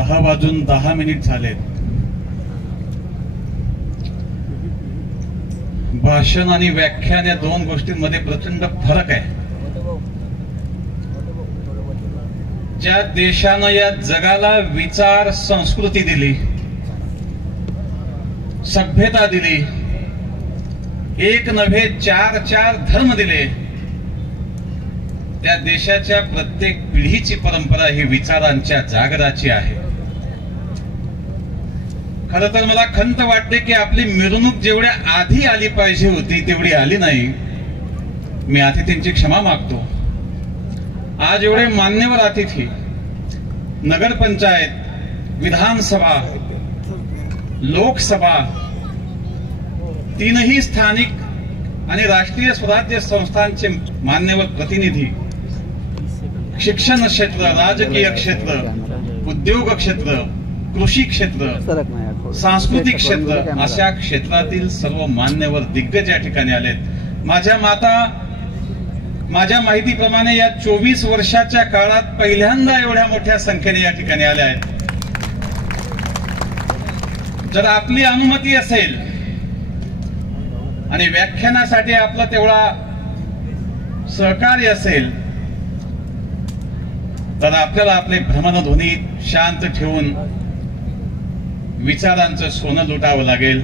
10:10 झालेत. भाषण आणि व्याख्यान या दोन गोष्टींमध्ये प्रचंड फरक आहे. ज्या देशानं या जगाला विचार संस्कृती दिली, सभ्यता दिली, एक नव्हे चार धर्म दिले, त्या देशाच्या प्रत्येक पिढीची परंपरा ही विचारांच्या जागराची आहे. खरं तर मला खंत वाटते की आपली मिरवणूक जेवढ्या आधी आली पाहिजे होती तेवढी आली नाही. मी अतिथींची क्षमा मागतो. आज एवढे मान्यवर अतिथी, नगरपंचायत, विधानसभा, लोकसभा, तीनही स्थानिक आणि राष्ट्रीय स्वराज्य संस्थांचे मान्यवर प्रतिनिधी, शिक्षण क्षेत्र, राजकीय क्षेत्र, उद्योग क्षेत्र, कृषी क्षेत्र, सांस्कृतिक क्षेत्र अशा क्षेत्रातील सर्व मान्यवर दिग्गज या ठिकाणी आलेत. माझ्या माहितीप्रमाणे या 24 वर्षाच्या काळात पहिल्यांदा एवढ्या मोठ्या संख्येने या ठिकाणी आल्या आहेत. जर आपली अनुमती असेल आणि व्याख्यानासाठी आपला तेवढा सहकार्य असेल तर आपल्याला आपले भ्रमणध्वनी शांत ठेवून विचारांचं सोनं लुटावं लागेल,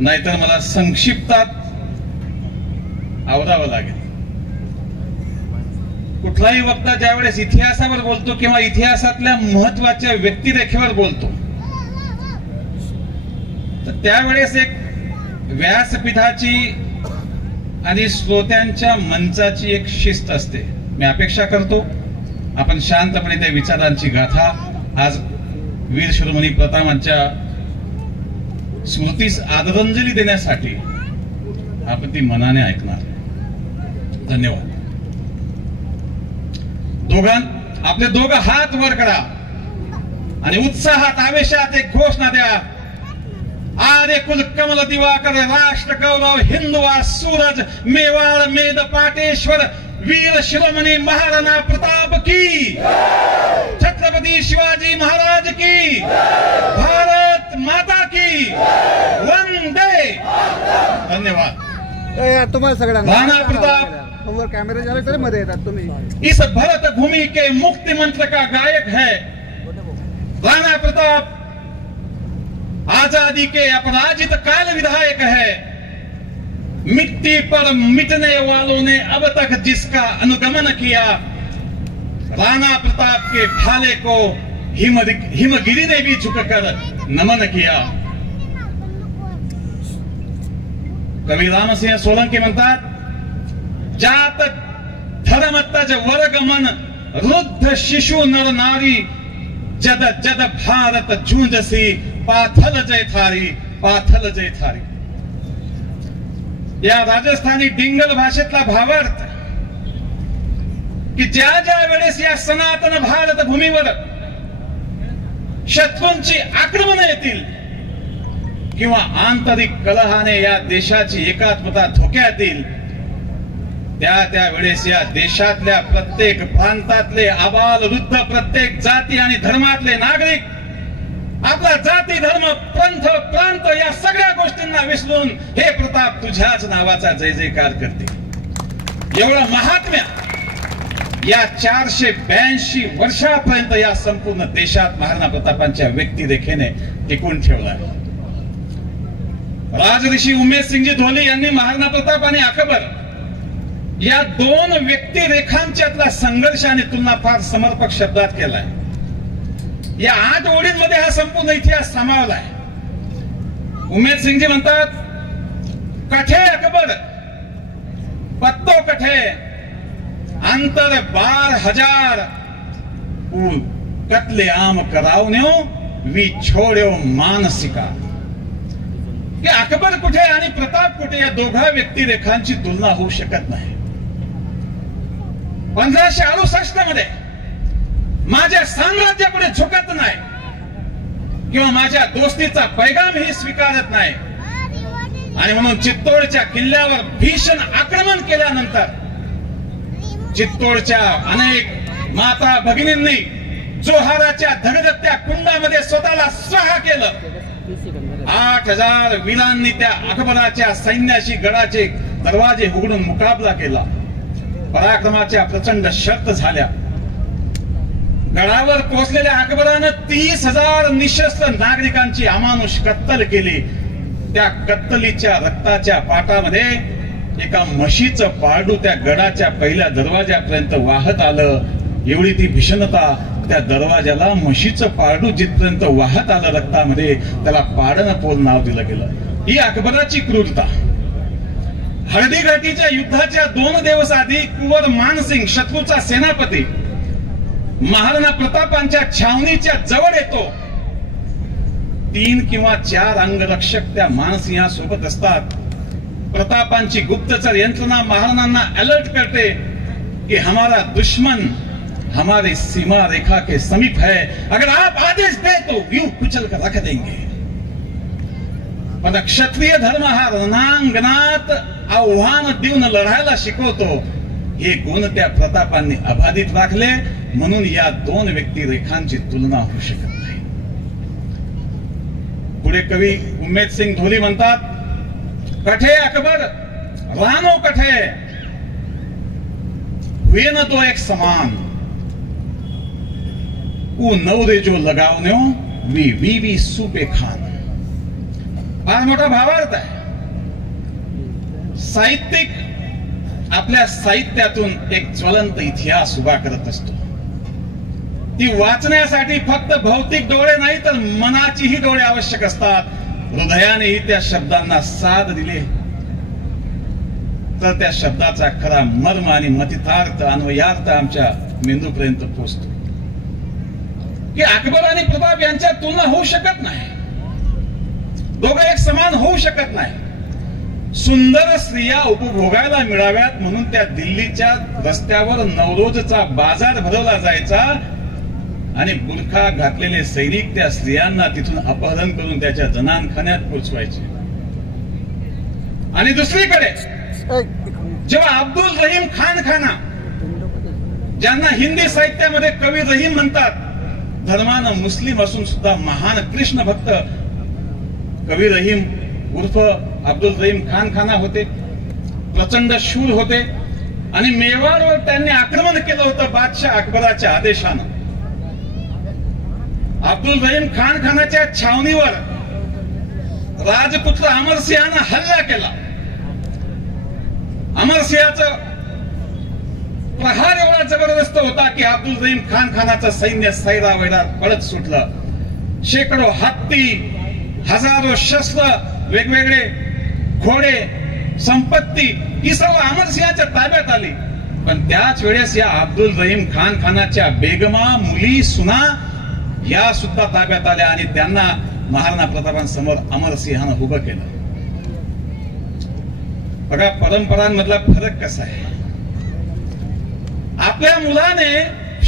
नाहीतर मला संक्षिप्तात आवरावं लागेल. कुठलाही वक्ता ज्यावेळेस इतिहासावर बोलतो किंवा इतिहासातल्या महत्वाच्या व्यक्तिरेखेवर बोलतो तर त्यावेळेस एक व्यासपीठाची आणि श्रोत्यांच्या मंचाची एक शिस्त असते. मी अपेक्षा करतो आपण शांतपणे त्या विचारांची गाथा आज वीर शिरोमणी प्रतापांच्या स्मृतीस आदरांजली देण्यासाठी आपण ती मनाने ऐकणार. धन्यवाद. आपले दोघं हात वर करा आणि उत्साहात आवेशात एक घोषणा द्या. आर्य कुल कमल दिवाकर राष्ट्र गौरव हिंदुआ सूरज मेवाड़ मेद पाटेश्वर वीर शिरोमणी महाराणा प्रताप की, छत्रपति शिवाजी महाराज की, भारत माता की, वंदे. धन्यवाद. तुम्हाला सगळ्यांना राणा प्रताप कैमरे झाले तरी मध्ये येतात तुम्ही. इस भरत भूमि के मुक्ति मंत्र का गायक है. राणा प्रताप आजादी के अपराजित काल विधायक है. मिट्टी पर मिटने वालों ने अब तक जिसका अनुगमन किया, राणा प्रताप के भाले को हिमगिरी ने भी झुककर नमन किया. कवी रामसिंह सोलंकी म्हणतात, जात धर्म तज वर्ग मन रुद्ध शिशु नर नारी, जद जद भारत झुंजसी पाथल जय थारी, पाथल जय थारी. या राजस्थानी डिंगल भाषेतला भावार्थ की ज्या ज्या वेळेस या सनातन भारत भूमीवर शत्रूंची आक्रमण येतील किंवा आंतरिक कलहाने या देशाची एकात्मता धोक्यात येईल, त्या वेळेस या देशातल्या प्रत्येक प्रांतातले आबाल वृद्ध, प्रत्येक जाती आणि धर्मातले नागरिक आपला जाती धर्म पंथ प्रांत या सगळ्या गोष्टींना विसरून हे प्रताप तुझ्याच नावाचा जय जयकार करते. एवढं महात्म्य या 482 वर्षापर्यंत या संपूर्ण देशात महाराणा प्रतापांच्या व्यक्तिरेखेने टिकून ठेवला. राजऋषी उमेश सिंगजी धोले यांनी महाराणा प्रताप आणि अकबर या दोन व्यक्तिरेखांच्यातला संघर्ष आणि तुलना फार समर्पक शब्दात केलाय. या 8 ओळींमध्ये हा संपूर्ण इतिहास सामावलाय. उमेश सिंगजी म्हणतात, कठे अकबर पत्तो कठे अंतर 12,000 कत्ले आम करावन्यो वी छोड्यो मानसिका. की अकबर कुठे आणि प्रताप कुठे या दोघा व्यक्तिरेखांची तुलना होऊ शकत नाही. 1568 मध्ये माझ्या साम्राज्यापुढे झुकत नाही किंवा माझ्या दोस्तीचा पैगामही स्वीकारत नाही आणि म्हणून चित्तोडच्या किल्ल्यावर भीषण आक्रमण केल्यानंतर चित्तोडच्या अनेक माता भगिनींनी जोहाराच्या धगधगत्या कुंड कुंडामध्ये स्वतःला स्वाहा केलं. 8,000 वीरांनी त्या अकबराच्या सैन्याशी गडाचे दरवाजे उघडून मुकाबला केला. पराक्रमाच्या प्रचंड शर्त झाल्या. गडावर पोहोचलेल्या अकबरानं 30,000 निशस्त्र नागरिकांची अमानुष कत्तल केली. त्या कत्तलीच्या रक्ताच्या पाटामध्ये एका म्हशीचं पारडू त्या गडाच्या पहिल्या दरवाजापर्यंत वाहत आलं. एवढी ती भीषणता त्या दरवाजाला. म्हशीचं पारडू जिथपर्यंत वाहत आलं रक्तामध्ये, त्याला पाडणपोल नाव दिलं गेलं. ही अकबराची क्रूरता. हळदीघाटीच्या युद्धाच्या 2 दिवस आधी कुंवर मानसिंग, शत्रूचा सेनापती, महाराणा प्रतापांच्या छावणीच्या जवळ येतो. 3 किंवा 4 अंगरक्षक त्या मानसिंहासोबत असतात. प्रतापांची गुप्तचर यंत्रणा महाराणांना अलर्ट करते कि हमारा दुश्मन हमारी सीमा रेखा के समीप है, अगर आप आदेश दे तो यूं कुचल कर रख देंगे. पण क्षत्रिय धर्म हा रणांगणात आव्हान देऊन लढायला शिकवतो. हे गुण त्या प्रतापांनी अबाधित राखले. म्हणून या 2 व्यक्तिरेखांची तुलना होऊ शकत नाही. पुढे कवी उमेद सिंग धोली म्हणतात, कठे अकबर रानो कठे हुए न तो एक समान, ऊ नवरे जो लगावन्यो वी सूपे खान. फार मोठा भावार्थ आहे. साहित्यिक आपल्या साहित्यातून एक ज्वलंत इतिहास उभा करत असतो. ती वाचण्यासाठी फक्त भौतिक डोळे नाही तर मनाचीही डोळे आवश्यक असतात. हृदयानेही त्या शब्दांना साथ दिले तर त्या शब्दाचा खरा मर्म आणि मतितार्थ, अन्वयार्थ आमच्या मेंदूपर्यंत पोहोचतो. की अकबर आणि प्रताप यांच्यात तुलना होऊ शकत नाही. दोघं एक समान होऊ शकत नाही. सुंदर स्त्रिया उपभोगायला मिळाव्यात म्हणून त्या दिल्लीच्या रस्त्यावर नवरोजचा बाजार भरवला जायचा आणि बुरखा घातलेले सैनिक त्या स्त्रियांना तिथून अपहरण करून त्याच्या जनानखान्यात पोचवायचे. आणि दुसरीकडे जेव्हा अब्दुल रहीम खाना, ज्यांना हिंदी साहित्यामध्ये कवी रहीम म्हणतात, धर्मानं मुस्लिम असून सुद्धा महान कृष्ण भक्त कवी रहीम उर्फ अब्दुल रहीम खाना होते. प्रचंड शूर होते आणि मेवाडवर त्यांनी आक्रमण केलं होतं बादशाह अकबराच्या आदेशानं. अब्दुल रहीम खानाच्या छावणीवर राजपुत्र अमरसिंहानं हल्ला केला. अमरसिंहाचा प्रहार एवढा जबरदस्त होता की अब्दुल रहीम खानाचं सैन्य सैरावैरात पळत सुटलं. शेकडो हत्ती, हजारो शस्त्र, वेगवेगळे घोडे, संपत्ती ही सर्व अमरसिंहाच्या ताब्यात आली. पण त्याच वेळेस या अब्दुल रहीम खानाच्या बेगमा, मुली, सुना या सुद्धा ताब्यात आल्या आणि त्यांना महाराणा प्रतापांसमोर अमरसिंहानं उभं केलं. बघा परंपरांमधला फरक कसा आहे. आपल्या मुलाने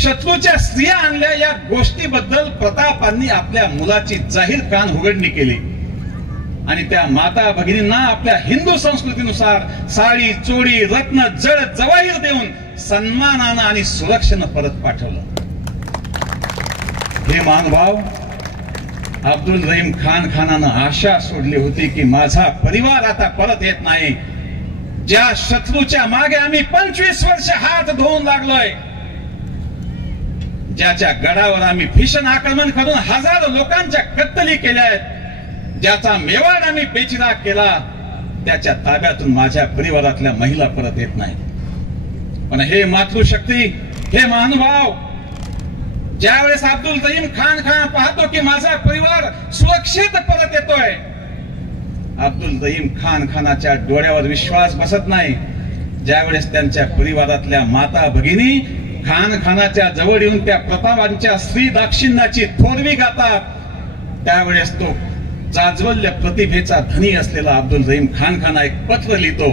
शत्रूच्या स्त्रिया आणल्या या गोष्टीबद्दल प्रतापांनी आपल्या मुलाची जाहीर कान उघडणी केली आणि त्या माता भगिनींना आपल्या हिंदू संस्कृतीनुसार साडी, चोळी, रत्न, जळ, जवाहीर देऊन सन्मानानं आणि सुरक्षेनं परत पाठवलं. हे महानुभाव, अब्दुल रहीम खानानं आशा सोडली होती की माझा परिवार आता परत येत नाही. ज्या शत्रूच्या मागे आम्ही 25 वर्ष हात धुवून लागलोय, ज्याच्या गडावर आम्ही भीषण आक्रमण करून हजारो लोकांच्या कत्तली केल्या आहेत, ज्याचा मेवाड आम्ही बेचिराग केला, त्याच्या ताब्यातून माझ्या परिवारातल्या महिला परत येत नाहीत. पण हे मातृशक्ती, हे महानुभाव, ज्यावेळेस अब्दुल रहीम खान पाहतो की माझा परिवार सुरक्षित परत येतोय, अब्दुल रहीम खानाच्या डोळ्यावर विश्वास बसत नाही. ज्यावेळेस त्यांच्या परिवारातल्या माता भगिनी खानाच्या जवळ येऊन त्या प्रतापांच्या स्त्री दाक्षिण्याची थोरवी गातात, त्यावेळेस तो जाज्वल्य प्रतिभेचा धनी असलेला अब्दुल रहीम खाना एक पत्र लिहितो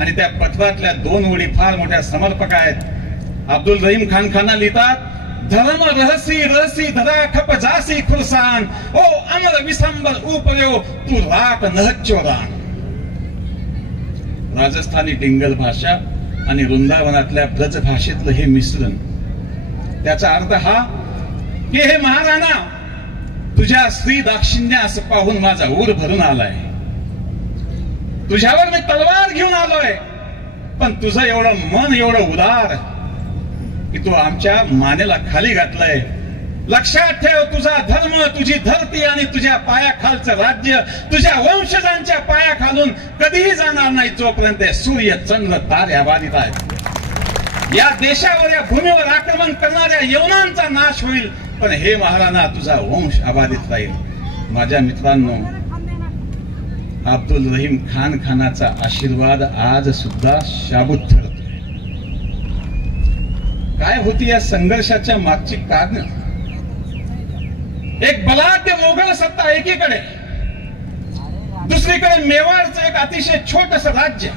आणि त्या पत्रातल्या 2 ओळी फार मोठ्या समर्पक आहेत. अब्दुल रहीम खाना लिहितात, धर्म रहसी रहसी धरा खप जासी खुरसान, ओ अमर विसंबर उपयो तू राट नहच्चोरान. राजस्थानी टिंगल भाषा आणि वृंदावनातल्या ब्रज भाषेतलं हे मिश्रण, त्याचा अर्थ हा की हे महाराणा, तुझ्या स्त्री दाक्षिण्यास पाहून माझा ऊर भरून आलाय. तुझ्यावर मी तलवार घेऊन आलोय, पण तुझं एवढं मन एवढं उदार की तू आमच्या मानेला खाली घातलंय. लक्षात ठेव, तुझा धर्म, तुझी धरती आणि तुझ्या पायाखालचं राज्य तुझ्या वंशजांच्या पायाखालून कधीही जाणार नाही जोपर्यंत सूर्य चंद्र तारे अबाधित आहेत. या देशावर, या भूमीवर आक्रमण करणाऱ्या यवनांचा नाश होईल, पण हे महाराणा तुझा वंश अबाधित राहील. माझ्या मित्रांनो, अब्दुल रहीम खानाचा आशीर्वाद आज सुद्धा शाबूत ठरतोय. काय होती या संघर्षाच्या मागची कारण? एक बलाढ्य मोगल सत्ता एकीकडे, दुसरीकडे मेवाडचं एक अतिशय छोटस राज्य.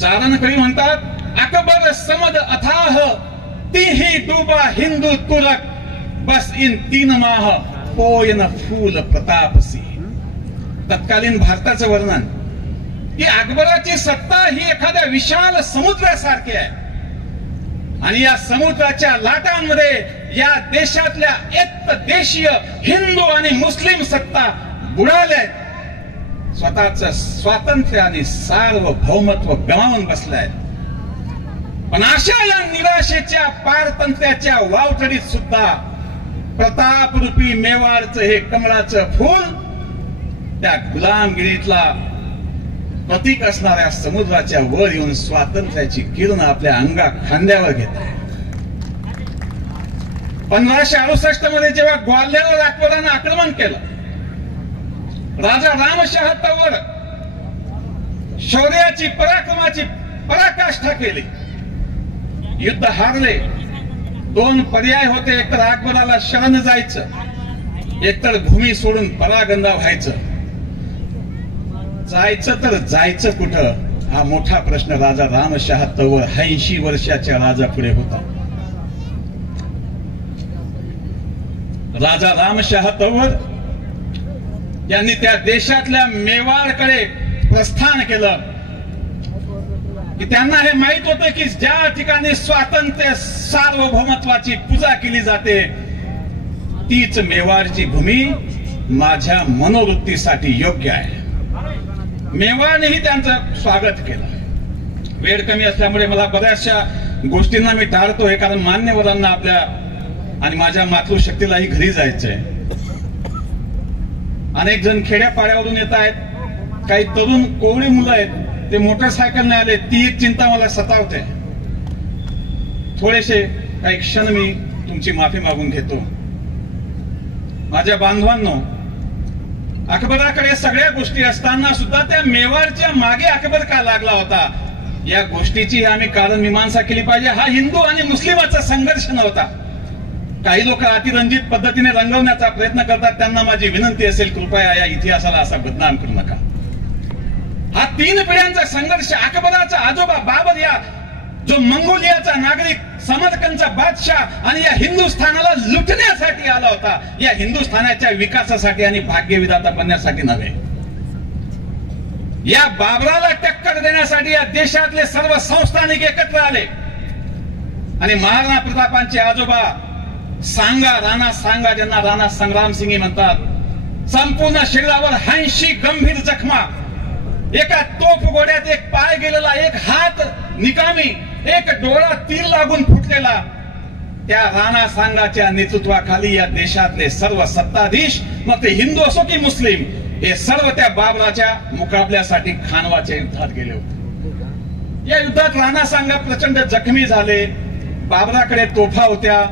चारणकवी म्हणतात, अकबर समद अथाह तीही डूबा हिंदू तुरक, बस इन 3 माह पोयन फूल प्रतापसी. तत्कालीन भारताचं वर्णन की अकबराची सत्ता ही एखाद्या विशाल समुद्रासारखी आहे आणि या समुद्राच्या लाटांमध्ये या देशातल्या एक देशीय हिंदू आणि मुस्लिम सत्ता बुडाल्या, स्वतःच स्वातंत्र्य आणि सार्वभौमत्व गमावून बसलाय. पण अशा या निराशेच्या पारतंत्र्याच्या वावटडीत सुद्धा प्रतापरूपी मेवाडचं हे कमळाचं फूल त्या गुलामगिरीतला प्रतीक असणाऱ्या समुद्राच्या वर येऊन स्वातंत्र्याची किरण आपल्या अंगा खांद्यावर घेत आहे. 1568 मध्ये जेव्हा ग्वाल्हेरवर अकबरानं आक्रमण केलं, राजा रामशाह तंवर शौर्याची, पराक्रमाची पराकाष्ठा केली. युद्ध हारले. 2 पर्याय होते, एकतर अकबराला शरण जायचं, एकतर भूमी सोडून परागंदा व्हायचं. जायचं तर जायचं कुठं, हा मोठा प्रश्न राजा रामशाह तंवर 80 वर्षाच्या राजा पुढे होता. राजा रामशाह तंवर यांनी त्या देशातल्या मेवाडकडे प्रस्थान केलं की त्यांना हे माहित होतं की ज्या ठिकाणी स्वातंत्र्य सार्वभौमत्वाची पूजा केली जाते तीच मेवाडची भूमी माझ्या मनोवृत्तीसाठी योग्य आहे. मेवाडनेही त्यांचं स्वागत केलं. वेळ कमी असल्यामुळे मला बऱ्याचशा गोष्टींना मी टाळतोय, कारण मान्यवरांना आपल्या आणि माझ्या मातृशक्तीलाही घरी जायचंय. अनेक जण खेड्यापाड्यावरून येत आहेत, काही तरुण कोवळी मुलं आहेत, ते मोटरसायकलने आले. ती एक चिंता मला सतावते. थोडेसे काही क्षण मी तुमची माफी मागून घेतो. माझ्या बांधवांनो, अकबराकडे सगळ्या गोष्टी असताना सुद्धा त्या मेवाडच्या मागे अकबर का लागला होता, या गोष्टीची आम्ही कारण मीमांसा केली पाहिजे. हा हिंदू आणि मुस्लिमाचा संघर्ष नव्हता. काही लोक अतिरंजित पद्धतीने रंगवण्याचा प्रयत्न करतात. त्यांना माझी विनंती असेल, कृपया या इतिहासाला असा बदनाम करू नका. हा 3 पिढ्यांचा संघर्ष. अकबराचा आजोबा बाबर, या जो मंगोलियाचा नागरिक, समरकंदचा बादशाह आणि या हिंदुस्थानाला लुटण्यासाठी आला होता, या हिंदुस्थानाच्या विकासासाठी आणि भाग्यविधाता बनण्यासाठी नव्हे. या बाबराला टक्कर देण्यासाठी या देशातले सर्व संस्थानिक एकत्र आले आणि महाराणा प्रतापांचे आजोबा सांगा, राणा सांगा, ज्यांना राणा संग्राम सिंग म्हणतात, संपूर्ण शरीरावर 80 गंभीर जखमा, एका तोफ गोड्यात एक पाय गेलेला, एक हात निकामी, एक डोळा तीर लागून फुटलेला, त्या राणा सांगाच्या नेतृत्वाखाली या देशातले सर्व सत्ताधीश, मग ते हिंदू असो की मुस्लिम, हे सर्व त्या बाबराच्या मुकाबल्यासाठी खानवाच्या युद्धात गेले होते. या युद्धात राणा सांगा प्रचंड जखमी झाले. बाबराकडे तोफा होत्या,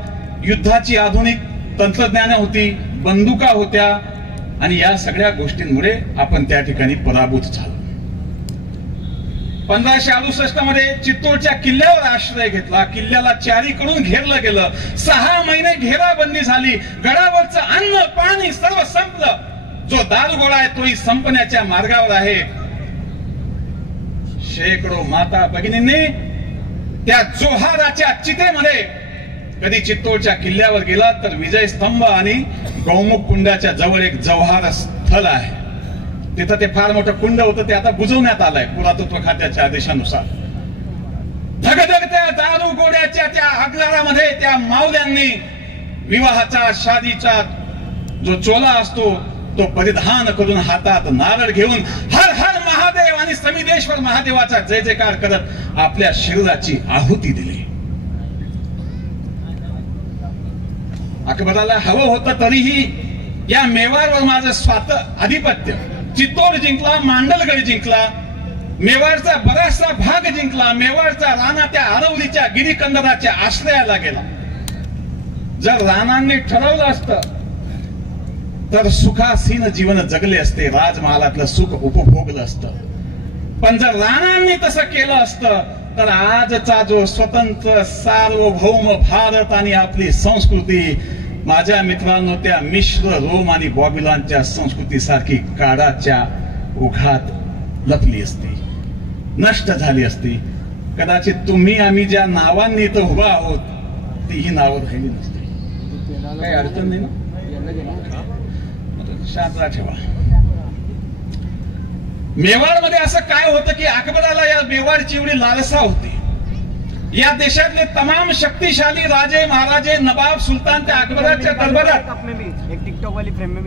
युद्धाची आधुनिक तंत्रज्ञान होती, बंदुका होत्या आणि या सगळ्या गोष्टींमुळे आपण त्या ठिकाणी पराभूत झालो. 1568 मध्ये चित्तूरच्या किल्ल्यावर आश्रय घेतला. किल्ल्याला चारीकडून घेरलं गेलं. 6 महिने घेराबंदी झाली. गडावरचं अन्न पाणी सर्व संपलं. जो दारुगोळा आहे तोही संपण्याच्या मार्गावर आहे. शेकडो माता भगिनींनी त्या जोहाराच्या चितेमध्ये, कधी चित्तूरच्या किल्ल्यावर गेला तर विजय स्तंभ आणि गौमुख कुंडाच्या जवळ एक जव्हार स्थळ आहे. तिथं ते फार मोठं कुंड होतं, ते आता बुजवण्यात आलंय पुरातत्व खात्याच्या आदेशानुसार. धगधगत्या दारू गोड्याच्या त्या अग्लारामध्ये त्या माऊल्यांनी विवाहाचा शादीचा जो चोला असतो तो परिधान करून हातात नारळ घेऊन हर हर महादेव आणि समिदेश्वर महादेवाचा जय जयकार करत आपल्या शरीराची आहुती दिली. अकबराला हवं होतं तरीही या मेवाडवर माझं आधिपत्य, चित्तोड जिंकला, मांडलगड जिंकला, मेवाडचा बराचसा भाग जिंकला, मेवाडचा राणा त्या अरवलीच्या गिरीकंदराच्या आश्रयाला गेला. जर राणांनी ठरवलं असतं तर सुखासीन जीवन जगले असते, राजमहालातलं सुख उपभोगलं असतं. पण जर राणांनी तसं केलं असतं तर आजचा जो स्वतंत्र सार्वभौम भारत आणि आपली संस्कृती, माझ्या मित्रांनो, त्या मिश्र रोम आणि बॉबिलॉनच्या संस्कृतीसारखी काळाच्या ओघात लपली असती, नष्ट झाली असती. कदाचित तुम्ही आम्ही ज्या नावांनी इथं उभा आहोत तीही नावं राहिली नसती. काही अडचण नाही ना, शांत ठेवा. मेवाडमध्ये असं काय होतं की अकबराला या मेवाडची एवढी लालसा होती. या देशातले तमाम शक्तिशाली राजे महाराजे नवाब सुलतान त्या अकबराच्या दरबारात.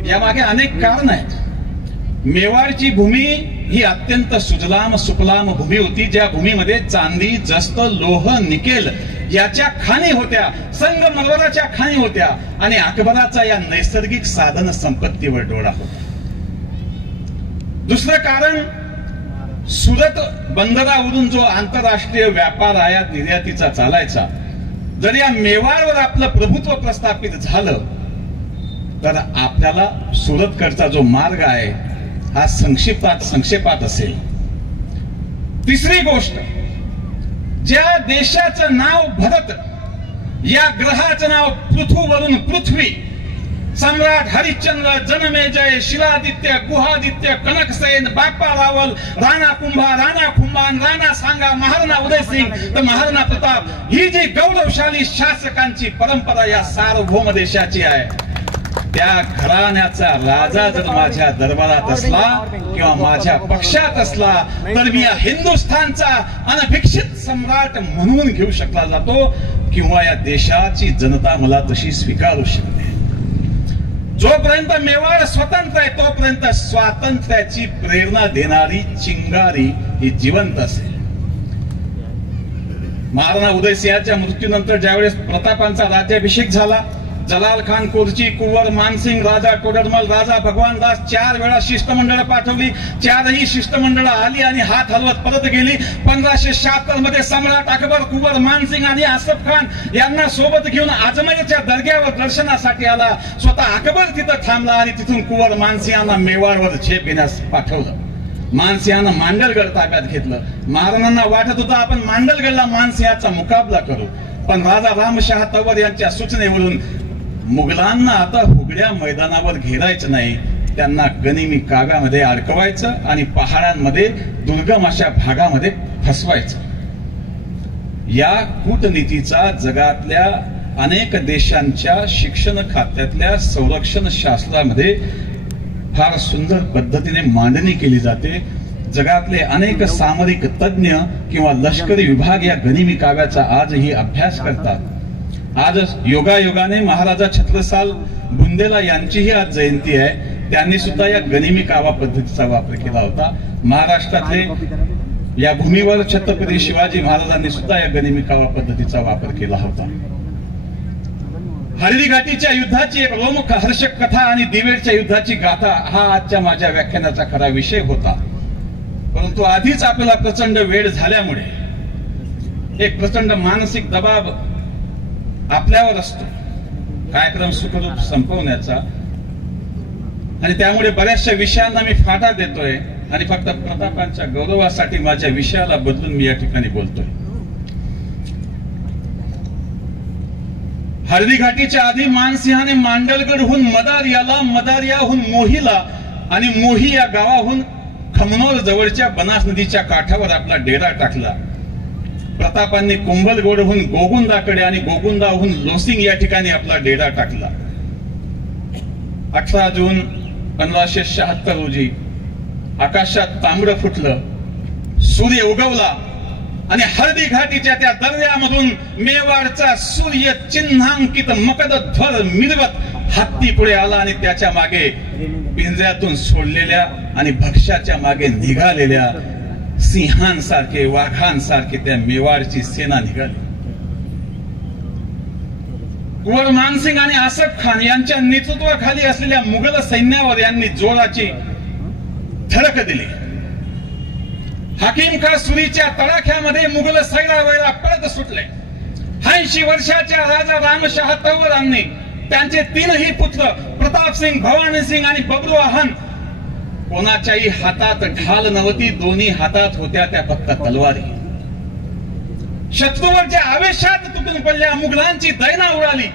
या मागे अनेक कारण आहेत. मेवाडची भूमी ही अत्यंत सुजलाम सुफलाम भूमी होती, ज्या भूमीमध्ये चांदी, जस्त, लोह, निकेल याच्या खाणी होत्या, संगमरवराच्या खाणी होत्या आणि अकबराचा या नैसर्गिक साधन संपत्तीवर डोळा होता. दुसरं कारण, सुरत बंदरावरून जो आंतरराष्ट्रीय व्यापार आयात निर्यातीचा चालायचा, जर या मेवाडवर आपलं प्रभुत्व प्रस्थापित झालं तर आपल्याला सुरतकडचा जो मार्ग आहे हा संक्षेपात असेल. तिसरी गोष्ट, ज्या देशाचं नाव भरत, या ग्रहाचं नाव पृथ्वीवरून पृथ्वी, सम्राट हरिश्चंद्र, जनमेजय, शिलादित्य, गुहादित्य, कनकसेन, बाप्पा रावल, राणा कुंभा, राणा खुंबान, राणा सांगा, महाराणा उदयसिंग तर महाराणा प्रताप, ही जी गौरवशाली शासकांची परंपरा या सार्वभौम देशाची आहे, त्या घराण्याचा राजा जर माझ्या दरबारात असला किंवा माझ्या पक्षात असला तर मी या हिंदुस्थानचा अनभिक्षित सम्राट म्हणून घेऊ शकला जातो किंवा या देशाची जनता मला तशी स्वीकारू शकते. जोपर्यंत मेवाड स्वतंत्र आहे तोपर्यंत स्वातंत्र्याची प्रेरणा देणारी चिंगारी ही जिवंत असेल. महाराणा उदयसिंहाच्या मृत्यूनंतर ज्यावेळेस प्रतापांचा राज्याभिषेक झाला, जलाल खान कोरची, कुंवर मानसिंग, राजा टोडरमल, राजा भगवान दास 4 वेळा शिष्टमंडळ पाठवली. 4ही शिष्टमंडळ आली आणि हात हलवत परत गेली. 1576 मध्ये सम्राट अकबर कुंवर मानसिंग आणि आसफ खान यांना सोबत घेऊन अजमेरच्या दर्ग्यावर दर्शनासाठी आला. स्वतः अकबर तिथं थांबला आणि तिथून कुंवर मानसिंहांना मेवाडवर झेप घेण्यास पाठवलं. मानसिंहानं मांडलगड ताब्यात घेतलं. महाराणांना वाटत होतं आपण मांडलगडला मानसिंहाचा मुकाबला करू, पण राजा रामशहा तंवर यांच्या सूचनेवरून मुघलांना आता हुगड्या मैदानावर घेरायचं नाही, त्यांना गनिमी काव्यामध्ये अडकवायचं आणि पहाडांमध्ये दुर्गम अशा भागामध्ये फसवायचं. या कूटनीतीचा जगातल्या अनेक देशांच्या शिक्षण खात्यातल्या संरक्षण शास्त्रामध्ये फार सुंदर पद्धतीने मांडणी केली जाते. जगातले अनेक सामरिक तज्ञ किंवा लष्करी विभाग या गनिमी काव्याचा आजही अभ्यास करतात. आज योगायोगाने महाराजा छत्रसाल बुंदेला यांचीही आज जयंती आहे. त्यांनी सुद्धा या गनिमी कावा पद्धतीचा वापर केला होता. महाराष्ट्रातले या भूमीवर छत्रपती शिवाजी महाराजांनी सुद्धा या गनिमी कावा पद्धतीचा वापर केला होता. हळदी घाटीच्या युद्धाची एक रोमक हर्षक कथा आणि दिवेडच्या युद्धाची गाथा हा आजच्या माझ्या व्याख्यानाचा खरा विषय होता. परंतु आधीच आपल्याला प्रचंड वेळ झाल्यामुळे एक प्रचंड मानसिक दबाव आपल्यावर असतो कार्यक्रम सुखरूप संपवण्याचा, आणि त्यामुळे बऱ्याचशा विषयांना मी फाटा देतोय आणि फक्त प्रतापांच्या गौरवासाठी माझ्या विषयाला बदलून मी या ठिकाणी बोलतोय. हळदी घाटीच्या आधी मानसिंहाने मांडलगडहून मदारियाला, मदारियाहून मोहीला आणि मोही या गावाहून खमनोर जवळच्या बनास नदीच्या काठावर आपला डेरा टाकला. प्रतापांनी कुंभलगडहून गोगुंदाकडे आणि गोगुंदाहून लोसिंग या ठिकाणी आपला डेरा टाकला. 18 जून 1576 रोजी आकाशात तांबडं फुटलं, सूर्य उगवला आणि हळदी घाटीच्या त्या दर्यामधून मेवाडचा सूर्य चिन्हांकित मकदध्वर मिरवत हत्ती पुढे आला आणि त्याच्या मागे पिंजऱ्यातून सोडलेल्या आणि भक्ष्याच्या मागे निघालेल्या सिंहांसारखे वाघांसारखे त्या मेवाडची सेना निघाली. कुंवर मानसिंग आणि आसफ खान यांच्या नेतृत्वाखाली असलेल्या मुघल सैन्यावर यांनी जोराची धडक दिली. हकीम खा सुरीच्या तडाख्यामध्ये मुघल सैरावैरा पळत सुटले. 80 वर्षाच्या राजा रामशाह तौवरांनी त्यांचे 3ही पुत्र प्रतापसिंग, भवानीसिंग आणि बबरूआहन कोणाच्याही हातात ढाल नव्हती, दोन्ही हातात होत्या त्या फक्त तलवारी. शत्रूवरच्या आवेशात तुटून पडल्या मुघलांची दैना उडाली.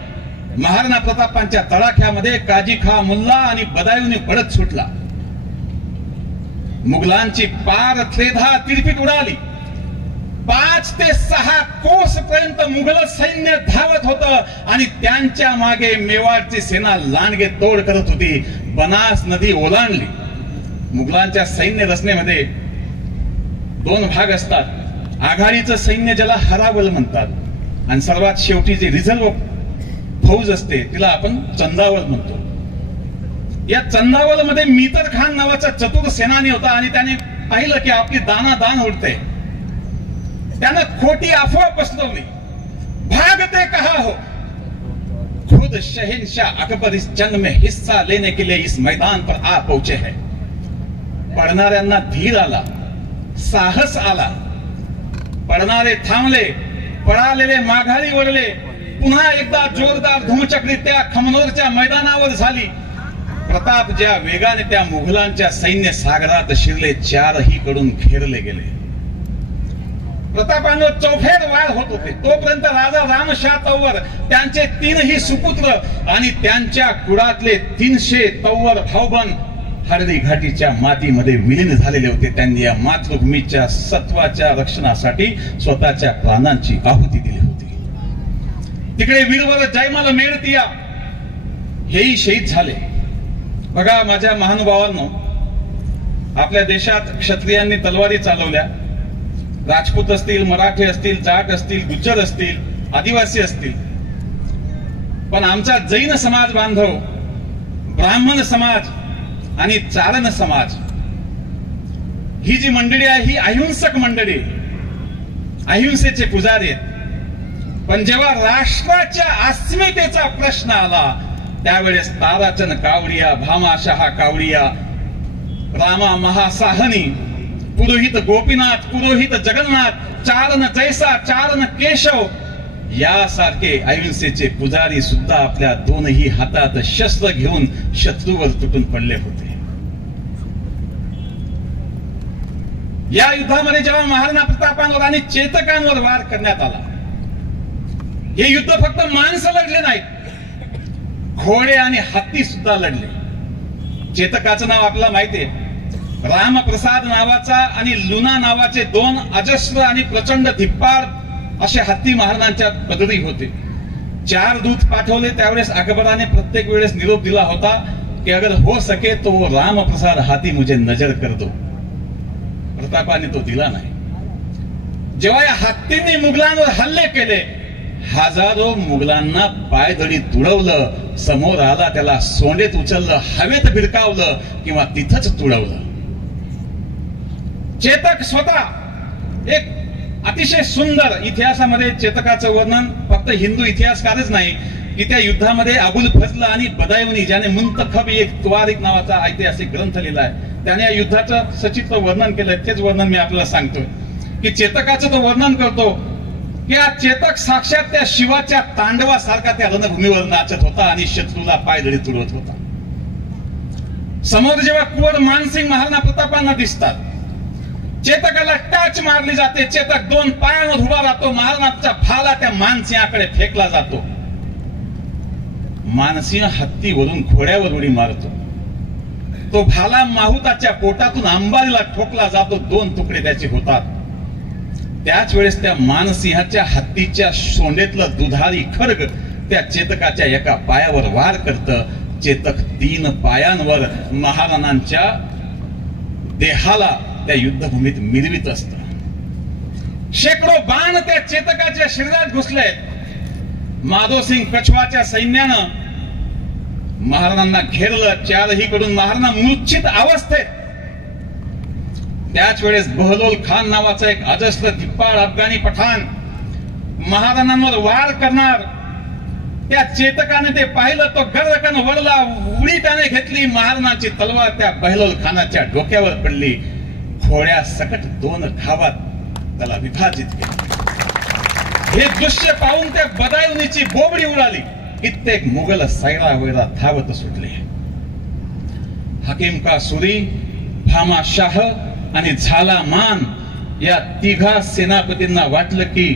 महाराणा प्रतापांच्या तडाख्यामध्ये काजी खा मुल्ला आणि बदायूंनी पडत सुटला. मुघलांची पार त्रेधा तिरपीट उडाली. 5 ते 6 कोस पर्यंत मुघल सैन्य धावत होतं आणि त्यांच्या मागे मेवाडची सेना लांडगे तोड करत होती. बनास नदी ओलांडली. मुघलांच्या सैन्य रचनेमध्ये 2 भाग असतात. आघाडीचं सैन्य ज्याला हरावल म्हणतात आणि सर्वात शेवटी जी रिझर्व्ह फौज असते तिला आपण चंदावल म्हणतो. या चंदावल मध्ये मीतर खान नावाचा चतुर सेनानी होता आणि त्याने पाहिलं की आपली दाना उडते. त्यानं खोटी अफवा पसरवली. भागते कहा हो, खुद शहनशाह अकबर इस जंग में हिस्सा लेने के लिए इस मैदान पर आ पहुंचे हैं. पडणाऱ्यांना धीर आला, साहस आला. पडणारे थांबले, पळालेले माघारी वळले. पुन्हा एकदा जोरदार धुमचक्री त्या खमनोरच्या मैदानावर झाली. प्रताप ज्या वेगाने त्या मुघलांच्या सैन्य सागरात शिरले, 4ही कडून घेरले गेले. प्रतापांवर चौफेर वार होत होते. तोपर्यंत राजा रामशाह तौवर, त्यांचे 3ही सुपुत्र आणि त्यांच्या कुळातले 300 तौवर भाऊबंद हळदी घाटीच्या मातीमध्ये विलीन झालेले होते. त्यांनी या मातृभूमीच्या सत्वाच्या रक्षणासाठी स्वतःच्या प्राणांची आहुती दिली होती. तिकडे वीरवर जयमल मेळतिया हेही शहीद झाले. बघा माझ्या महानुभावांनो, आपल्या देशात क्षत्रियांनी तलवारी चालवल्या. राजपूत असतील, मराठी असतील, जाट असतील, गुज्जर असतील, आदिवासी असतील. पण आमचा जैन समाज बांधव, ब्राह्मण समाज आणि चारण समाज ही जी मंडळी आहे ही अहिंसक मंडळी, अहिंसेचे पुजारी आहेत. पण जेव्हा राष्ट्राच्या अस्मितेचा प्रश्न आला त्यावेळेस ताराचंद कावडिया, भामाशाह कावडिया, रामा महासाहनी, पुरोहित गोपीनाथ, पुरोहित जगन्नाथ, चारण जैसा, चारण केशव यासारखे अहिंसेचे पुजारी सुद्धा आपल्या 2ही हातात शस्त्र घेऊन शत्रूवर तुटून पडले होते. या युद्धामध्ये जेव्हा महाराणा प्रतापांवर आणि चेतकांवर वार करण्यात आला, हे युद्ध फक्त माणसं लढले नाहीत, घोडे आणि हत्ती सुद्धा लढले. चेतकाचं नाव आपल्याला माहिती आहे. रामप्रसाद नावाचा आणि लुना नावाचे 2 अजस्र आणि प्रचंड धिप्पाड असे हत्ती महाराजांच्या पदरी होते. 4 दूत पाठवले. त्यावेळेस अकबराने प्रत्येक वेळेस निरोप दिला होता की अगर हो सके तो वो रामप्रसाद हाथी मुझे नजर कर दो. प्रतापाने तो दिला नाही. जेव्हा या हत्तींनी मुघलांवर हल्ले केले, हजारो मुघलांना पायदळी तुडवलं. समोर आला त्याला सोंडेत उचललं, हवेत भिरकावलं किंवा तिथंच तुडवलं. चेतक स्वतः एक अतिशय सुंदर, इतिहासामध्ये चेतकाचं वर्णन फक्त हिंदू इतिहासकारच नाही की त्या युद्धामध्ये अबुल फजल आणि बदायूनी, ज्याने मुंतखब एक त्वारिक नावाचा ऐतिहासिक ग्रंथ लिहिलाय, त्याने या युद्धाचं सचित्र वर्णन केलंय. तेच वर्णन मी आपल्याला सांगतोय की चेतकाचं तो वर्णन करतो की हा चेतक साक्षात त्या शिवाच्या तांडवासारखा त्या रणभूमीवर नाचत होता आणि शत्रूला पायदळी तुडवत होता. समोर जेव्हा कुंवर मानसिंग महाराणा प्रतापांना दिसतात, चेतकाला टाच मारली जाते. चेतक 2 पायांवर उभा राहतो. महाराणाचा भाला त्या मानसिंहाकडे फेकला जातो. मानसिंह हत्तीवरून घोड्यावर उडी मारतो. तो भाला माहुताच्या पोटातून अंबारीला ठोकला जातो. 2 तुकडे त्याचे होतात. त्याच वेळेस त्या मानसिंहाच्या हत्तीच्या सोंडेतलं दुधारी खड्ग त्या चेतकाच्या एका पायावर वार करतं. चेतक 3 पायांवर महाराणांच्या देहाला त्या युद्धभूमीत मिरवित असत. शेकडो बाण त्या चेतकाच्या शरीरात घुसलेत। माधोसिंग कछवाच्या सैन्यानं महाराणांना घेरलं, चारही कडून महाराणा मूर्छित अवस्थेत। त्याच वेळेस बहलोल खान नावाचा एक अजस्र धिप्पाड अफगाणी पठाण महाराणांवर वार करणार, त्या चेतकाने ते पाहिलं, तो गर्रकन वळला, उडी त्याने घेतली, महाराणांची तलवार त्या बहलोल खानाच्या डोक्यावर पडली, खोड्या सकट 2 घावात त्याला विभाजित केलं। हे दृश्य पाहून त्या बदायुनीची बोबडी उडाली, कित्येक मुघल सैरा वैरा धावत सुटले। हकीम का सुरी, भामा शाह आणि झाला मान या तिघा सेनापतींना वाटलं की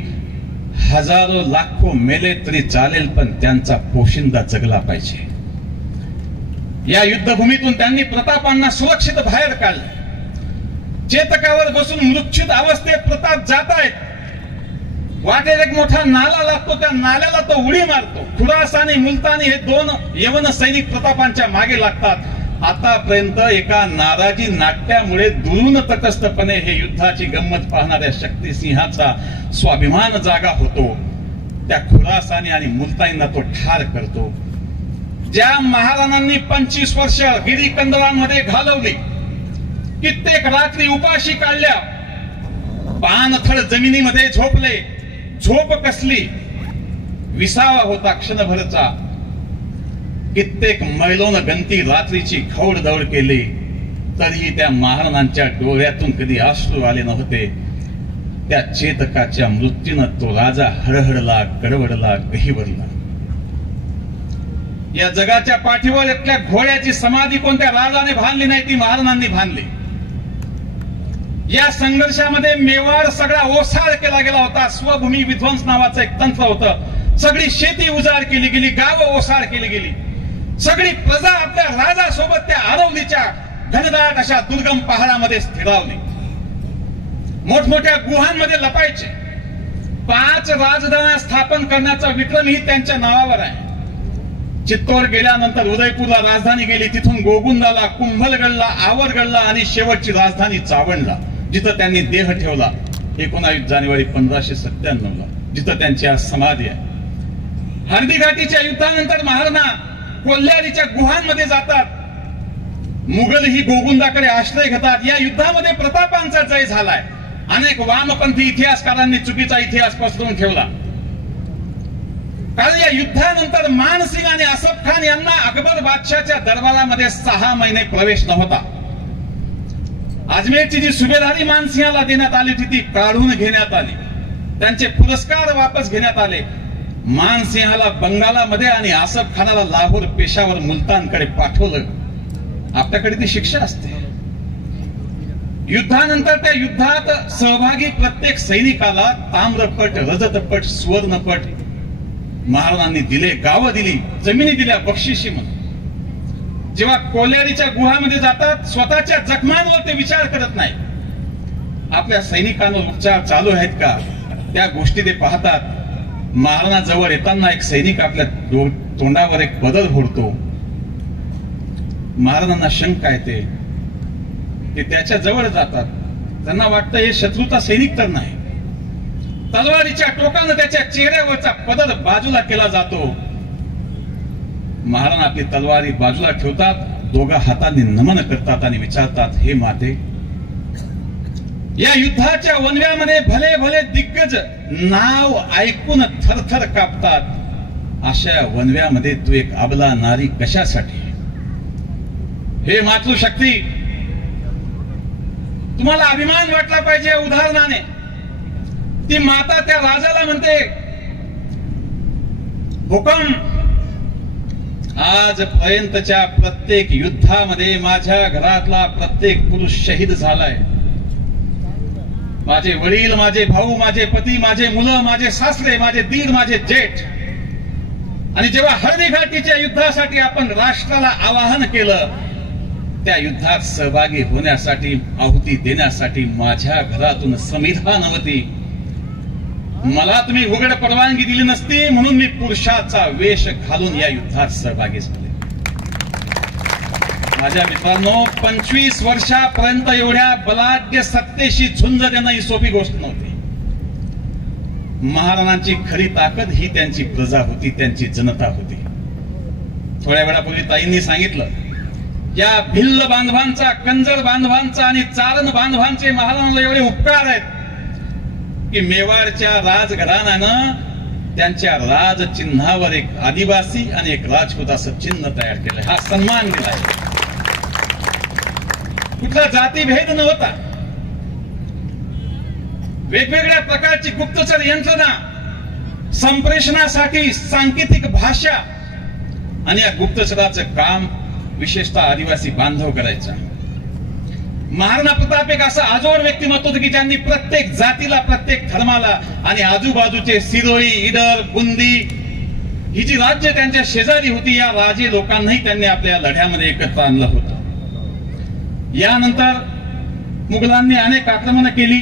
हजारो लाखो मेले तरी चालेल, पण त्यांचा पोशिंदा जगला पाहिजे। या युद्धभूमीतून त्यांनी प्रतापांना सुरक्षित बाहेर काढले। चेतकावर बसून मूर्छित अवस्थेत प्रताप जात आहेत, वाटेत एक मोठा नाला लागतो, त्या नाल्याला तो उडी मारतो। खुरास आणि मुलतानी हे 2 यवन सैनिक प्रतापांच्या मागे लागतात। आतापर्यंत एका नाराजी नाट्यामुळे दुरून तटस्थपणे हे युद्धाची गंमत पाहणाऱ्या शक्तिसिंहाचा स्वाभिमान जागा होतो। त्या खुरासानी आणि मुलतानींना तो ठार करतो। ज्या महाराणांनी 25 वर्ष गिरीकंदरांमध्ये घालवली, कित्येक रात्री उपाशी काढल्या, पाणथळ जमिनीमध्ये झोपले, झोप कसली, विसावा होता क्षणभरचा, कित्येक मैलोन गंती रात्रीची खौडदौड केली, तरीही त्या महाराणांच्या डोळ्यातून कधी अश्रू आले नव्हते। त्या चेतकाच्या मृत्यूनं तो राजा हळहळला, गडबडला, गहिवरला। या जगाच्या पाठीवर इतक्या घोड्याची समाधी कोणत्या राजाने बांधली नाही, ती महाराणांनी बांधली। या संघर्षामध्ये मेवाड सगळा ओसाड केला गेला होता। स्वभूमी विध्वंस नावाचं एक तंत्र होतं। सगळी शेती उजाड केली गेली, गावं ओसाड केली गेली, सगळी प्रजा आपल्या राजासोबत त्या आरवलीच्या घनदाट अशा दुर्गम पहाडामध्ये स्थिरावली, मोठमोठ्या गुहांमध्ये लपायचे। 5 राजधान्या स्थापन करण्याचा विक्रमही त्यांच्या नावावर आहे। चित्तोड गेल्यानंतर उदयपूरला राजधानी गेली, तिथून गोगुंदाला, कुंभलगडला, आवरगडला आणि शेवटची राजधानी चावंडला, जिथं त्यांनी देह ठेवला 19 जानेवारी 1597 ला, जिथं त्यांची आज समाधी आहे। हळदीघाटीच्या युद्धानंतर महाराणा कोल्हारीच्या गुहांमध्ये जातात, मुघल ही गोगुंदाकडे आश्रय घेतात। या युद्धामध्ये प्रतापांचा जय झालाय। अनेक वामपंथी इतिहासकारांनी चुकीचा इतिहास पसरवून ठेवला, कारण या युद्धानंतर मानसिंग आणि असफ खान यांना अकबर बादशाहच्या दरबारामध्ये 6 महिने प्रवेश नव्हता। अजमेरची जी सुभेदारी मानसिंहाला देण्यात आली होती ती काढून घेण्यात आली, त्यांचे पुरस्कार वापस घेण्यात आले। मानसिंहाला बंगालामध्ये आणि आसफ खानाला लाहोर, पेशावर, मुलतानकडे पाठवलं। आपल्याकडे ती शिक्षा असते। युद्धानंतर त्या युद्धात सहभागी प्रत्येक सैनिकाला ताम्रपट, रजतपट, सुवर्णपट महाराणांनी दिले, गावं दिली, जमिनी दिल्या बक्षिशी म्हणून। जेव्हा कोल्हारीच्या गुहामध्ये जातात, स्वतःच्या जखमांवर ते विचार करत नाही, आपल्या सैनिकांवर उपचार चालू आहेत का त्या गोष्टी ते पाहतात। महाराणा जवळ येताना एक सैनिक आपल्या तोंडावर एक बदल फोडतो। महाराणांना शंका येते, ते त्याच्या जवळ जातात, त्यांना वाटतं हे शत्रूचा सैनिक तर नाही। तलवारीच्या टोकानं त्याच्या चेहऱ्यावरचा पदर बाजूला केला जातो। महाराणा आपली तलवारी बाजूला ठेवतात, दोघा हातांनी नमन करतात आणि विचारतात, हे माते, या युद्धाच्या वनव्यामध्ये भले भले दिग्गज नाव ऐकून थरथर कापतात, अशा वनव्यामध्ये तू एक अबला नारी कशासाठी? हे मातृशक्ती, तुम्हाला अभिमान वाटला पाहिजे। उदाहरणाने ती माता त्या राजाला म्हणते, हुकम, आजपर्यंतच्या प्रत्येक युद्धामध्ये माझ्या घरातला प्रत्येक पुरुष शहीद झालाय। माझे वडील, माझे भाऊ, माझे पती, माझे मुलं, माझे सासरे, माझे दीर, माझे जेठ। आणि जेव्हा हळदीघाटीच्या युद्धासाठी आपण राष्ट्राला आवाहन केलं, त्या युद्धात सहभागी होण्यासाठी, आहुती देण्यासाठी माझ्या घरातून समिधा नव्हती। मला तुम्ही उघड परवानगी दिली नसती, म्हणून मी पुरुषाचा वेश घालून या युद्धात सहभागी झाले। माझ्या मित्रांनो, 25 वर्षापर्यंत एवढ्या बलाढ्य सत्तेशी झुंज देणं ही सोपी गोष्ट नव्हती। महाराणांची खरी ताकद ही त्यांची प्रजा होती, त्यांची जनता होती. थोड्या वेळापूर्वी ताईंनी सांगितलं, या भिल्ल बांधवांचा, कंजर बांधवांचा आणि चारण बांधवांचे महाराणांना एवढे उपकार आहेत की मेवाडच्या राजघराण्यानं त्यांच्या राज चिन्हावर एक आदिवासी आणि एक राजपूत असं चिन्ह तयार केलंय. हा सन्मान दिलाय. कुठला जातीभेद नव्हता. वेगवेगळ्या प्रकारची गुप्तचर यंत्रणा, संप्रेषणासाठी सांकेतिक भाषा आणि या गुप्तचराचं काम विशेषतः आदिवासी बांधव करायचा. महाराणा प्रताप एक असं आजोड व्यक्तिमत्व होतं की ज्यांनी प्रत्येक जातीला, प्रत्येक धर्माला आणि आजूबाजूचे सिरोई, इडर, बुंदी ही जी राज्य त्यांच्या शेजारी होती, या राजे लोकांनाही त्यांनी आपल्या लढ्यामध्ये एकत्र आणलं होतं. यानंतर मुघलांनी अनेक आक्रमणं केली.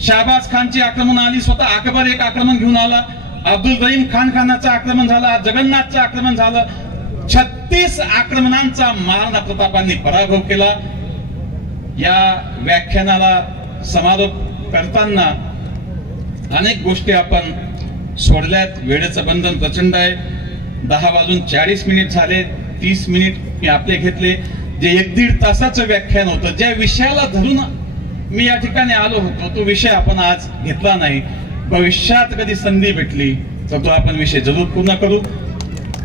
शहाबाज खानची आक्रमण आली, स्वतः अकबर एक आक्रमण घेऊन आला, अब्दुल रहीम खानाचं आक्रमण झालं, जगन्नाथचं आक्रमण झालं. 36 आक्रमणांचा महाराणा प्रतापांनी पराभव केला. या व्याख्यानाला समारोप करताना अनेक गोष्टी आपण सोडल्यात. वेळेचं बंधन प्रचंड आहे. 10:40 झाले. 30 मिनिट मी आपले घेतले. जे 1-1.5 तासाचं व्याख्यान होतं, ज्या विषयाला धरून मी या ठिकाणी आलो होतो, तो विषय आपण आज घेतला नाही. भविष्यात कधी संधी भेटली तर तो आपण विषय जरूर पूर्ण करू.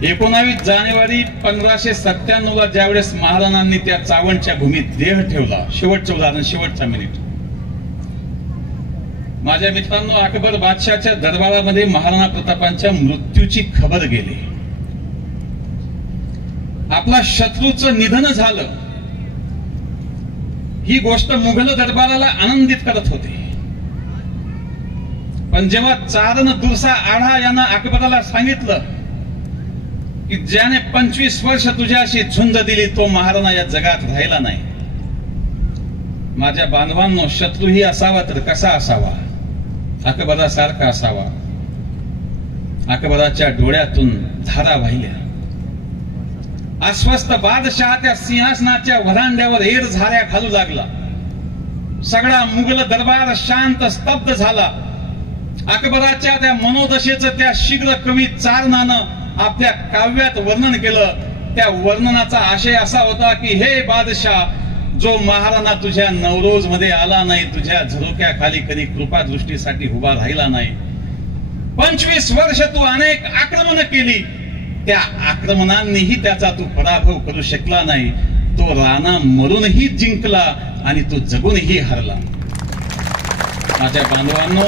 19 जानेवारी 1597 ज्यावेळेस महाराणांनी त्या चावंडच्या भूमीत देह ठेवला, शेवटचं उदाहरण, शेवटचा मिनिट. माझ्या मित्रांनो, अकबर बादशाहच्या दरबारामध्ये महाराणा प्रतापांच्या मृत्यूची खबर गेली. आपला शत्रूचं निधन झालं ही गोष्ट मुघल दरबाराला आनंदित करत होती. पण जेव्हा चारण दुर्सा आढा यांना अकबराला सांगितलं की ज्याने 25 वर्ष तुझ्याशी झुंज दिली तो महाराणा या जगात राहिला नाही. माझ्या बांधवांनो, शत्रूही असावा तर कसा असावा? अकबरासारखा असावा. अकबराच्या डोळ्यातून धारा वाहिल्या. अस्वस्थ बादशाह त्या सिंहासनाच्या वरांड्यावर एड झाऱ्या घालू लागला. सगळा मुघल दरबार शांत स्तब्ध झाला. अकबराच्या त्या मनोदशेचं त्या शीघ्र कवी चारणानं आपल्या काव्यात वर्णन केलं. त्या वर्णनाचा आशय असा होता की हे बादशाह, जो महाराणा तुझ्या नवरोज मध्ये आला नाही, तुझ्या झरोक्याखाली कधी कृपादृष्टीसाठी उभा राहिला नाही, 25 वर्ष तू अनेक आक्रमण केली, त्या आक्रमणांनीही त्याचा तू पराभव करू शकला नाही. तो राणा मरूनही जिंकला आणि तो जगूनही हरला. माझ्या बांधवांनो,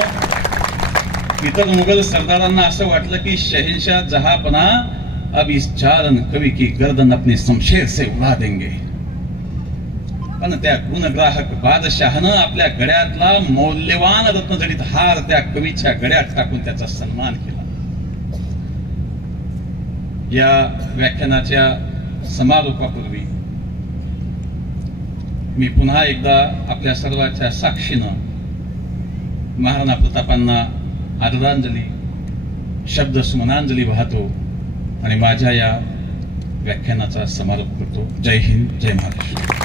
इतर मुघल सरदारांना असं वाटलं की शहनशाह जहापना अब इस चारण कवि की गर्दन अपने शमशेर से उड़ा देंगे. पण त्या गुणग्राहक बादशाहनं आपल्या गळ्यातला मौल्यवान रत्नजडित हार त्या कवीच्या गळ्यात टाकून त्याचा सन्मान केला. या व्याख्यानाच्या समारोपापूर्वी मी पुन्हा एकदा आपल्या सर्वांच्या साक्षीनं महाराणा प्रतापांना आदरांजली, शब्द सुमनांजली वाहतो आणि माझ्या या व्याख्यानाचा समारोप करतो. जय हिंद, जय महाराष्ट्र.